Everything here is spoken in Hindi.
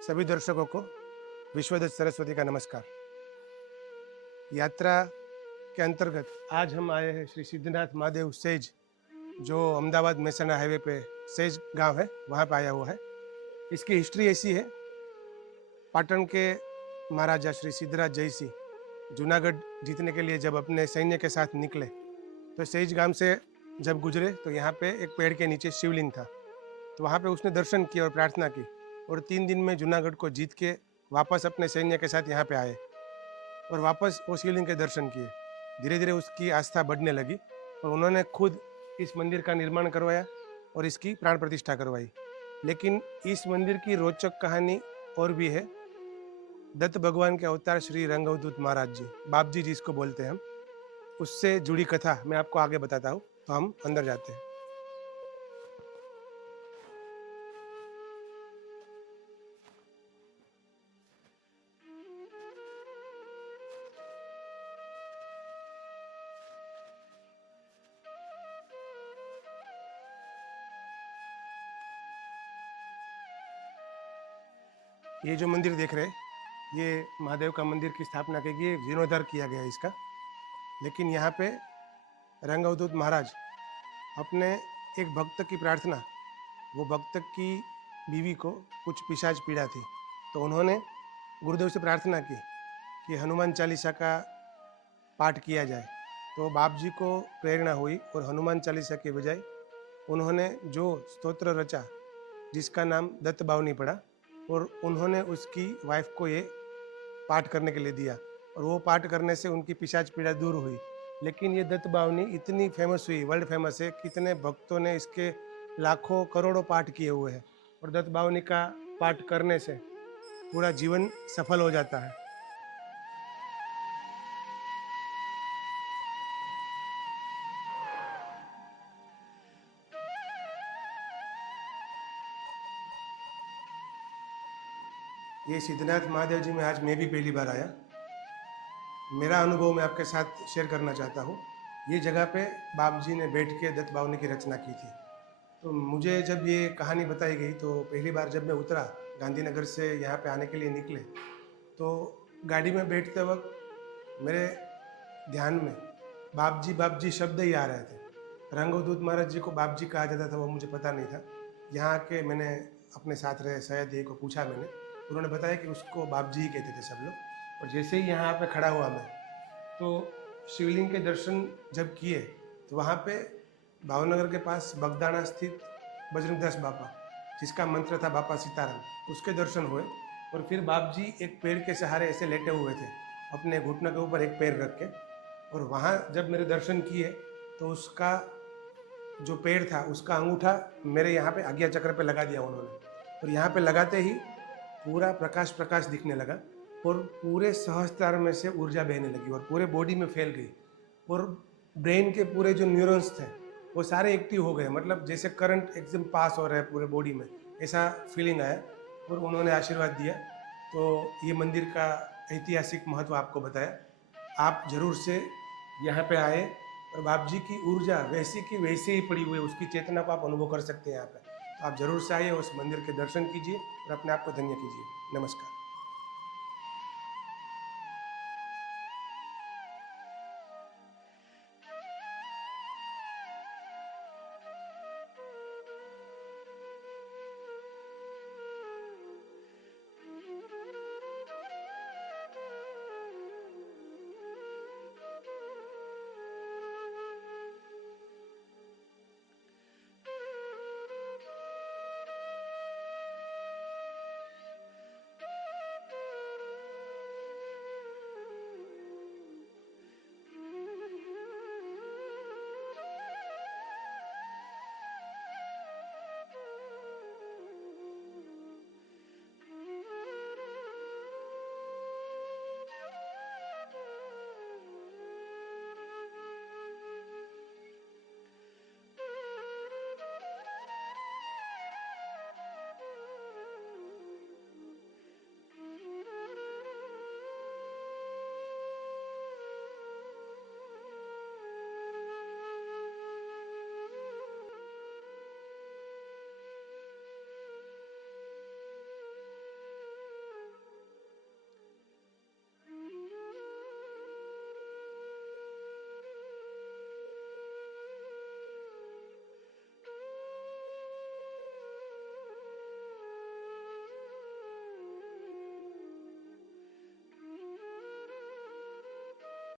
सभी दर्शकों को विश्वदत्त सरस्वती का नमस्कार। यात्रा के अंतर्गत आज हम आए हैं श्री सिद्धनाथ महादेव सेज, जो अहमदाबाद मेहसाणा हाईवे पे सेज गांव है, वहाँ पे आया हुआ है। इसकी हिस्ट्री ऐसी है, पाटन के महाराजा श्री सिद्धराज जयसिंह जूनागढ़ जीतने के लिए जब अपने सैन्य के साथ निकले तो सेज गांव से जब गुजरे तो यहाँ पे एक पेड़ के नीचे शिवलिंग था। तो वहाँ पे उसने दर्शन किया और प्रार्थना की और 3 दिन में जूनागढ़ को जीत के वापस अपने सैन्य के साथ यहाँ पे आए और वापस वो शिवलिंग के दर्शन किए। धीरे धीरे उसकी आस्था बढ़ने लगी और उन्होंने खुद इस मंदिर का निर्माण करवाया और इसकी प्राण प्रतिष्ठा करवाई। लेकिन इस मंदिर की रोचक कहानी और भी है। दत्त भगवान के अवतार श्री रंगअवधूत महाराज जी, बाप जी जिसको बोलते हैं हम, उससे जुड़ी कथा मैं आपको आगे बताता हूँ। तो हम अंदर जाते हैं। ये जो मंदिर देख रहे हैं, ये महादेव का मंदिर की स्थापना की गई, जीर्णोद्धार किया गया है इसका। लेकिन यहाँ पे रंगअवधूत महाराज अपने एक भक्त की प्रार्थना, वो भक्त की बीवी को कुछ पिशाच पीड़ा थी, तो उन्होंने गुरुदेव से प्रार्थना की कि हनुमान चालीसा का पाठ किया जाए। तो बाप जी को प्रेरणा हुई और हनुमान चालीसा के बजाय उन्होंने जो स्तोत्र रचा जिसका नाम दत्त बावनी पड़ा और उन्होंने उसकी वाइफ को ये पाठ करने के लिए दिया और वो पाठ करने से उनकी पिशाच पीड़ा दूर हुई। लेकिन ये दत्त बावनी इतनी फेमस हुई, वर्ल्ड फेमस है, कितने भक्तों ने इसके लाखों करोड़ों पाठ किए हुए हैं और दत्त बावनी का पाठ करने से पूरा जीवन सफल हो जाता है। ये सिद्धनाथ महादेव जी में आज मैं भी पहली बार आया। मेरा अनुभव मैं आपके साथ शेयर करना चाहता हूँ। ये जगह पे बाप जी ने बैठ के दत्त बावनी की रचना की थी। तो मुझे जब ये कहानी बताई गई तो पहली बार जब मैं उतरा, गांधीनगर से यहाँ पे आने के लिए निकले, तो गाड़ी में बैठते वक्त मेरे ध्यान में बाप जी शब्द ही आ रहे थे। रंगअवधूत महाराज जी को बाप जी कहा जाता था, वो मुझे पता नहीं था। यहाँ के मैंने अपने साथ रहे सयाजी को पूछा मैंने, उन्होंने बताया कि उसको बाप जी ही कहते थे सब लोग। और जैसे ही यहाँ पे खड़ा हुआ मैं, तो शिवलिंग के दर्शन जब किए तो वहाँ पे भावनगर के पास बगदाना स्थित बजरंगदास बापा, जिसका मंत्र था बापा सीताराम, उसके दर्शन हुए। और फिर बाप जी एक पेड़ के सहारे ऐसे लेटे हुए थे, अपने घुटनों के ऊपर एक पैर रख के। और वहाँ जब मेरे दर्शन किए तो उसका जो पेड़ था उसका अंगूठा मेरे यहाँ पे आज्ञा चक्र पे लगा दिया उन्होंने। और यहाँ पे लगाते ही पूरा प्रकाश प्रकाश दिखने लगा और पूरे सहस्त्रार में से ऊर्जा बहने लगी और पूरे बॉडी में फैल गई और ब्रेन के पूरे जो न्यूरॉन्स थे वो सारे एक्टिव हो गए। मतलब जैसे करंट एकदम पास हो रहा है पूरे बॉडी में, ऐसा फीलिंग आया। और उन्होंने आशीर्वाद दिया। तो ये मंदिर का ऐतिहासिक महत्व आपको बताया। आप जरूर से यहाँ पे आए और बाप जी की ऊर्जा वैसी की वैसे ही पड़ी हुई है, उसकी चेतना को आप अनुभव कर सकते हैं यहाँ पे। तो आप जरूर से आइए, उस मंदिर के दर्शन कीजिए और अपने आप को धन्य कीजिए। नमस्कार।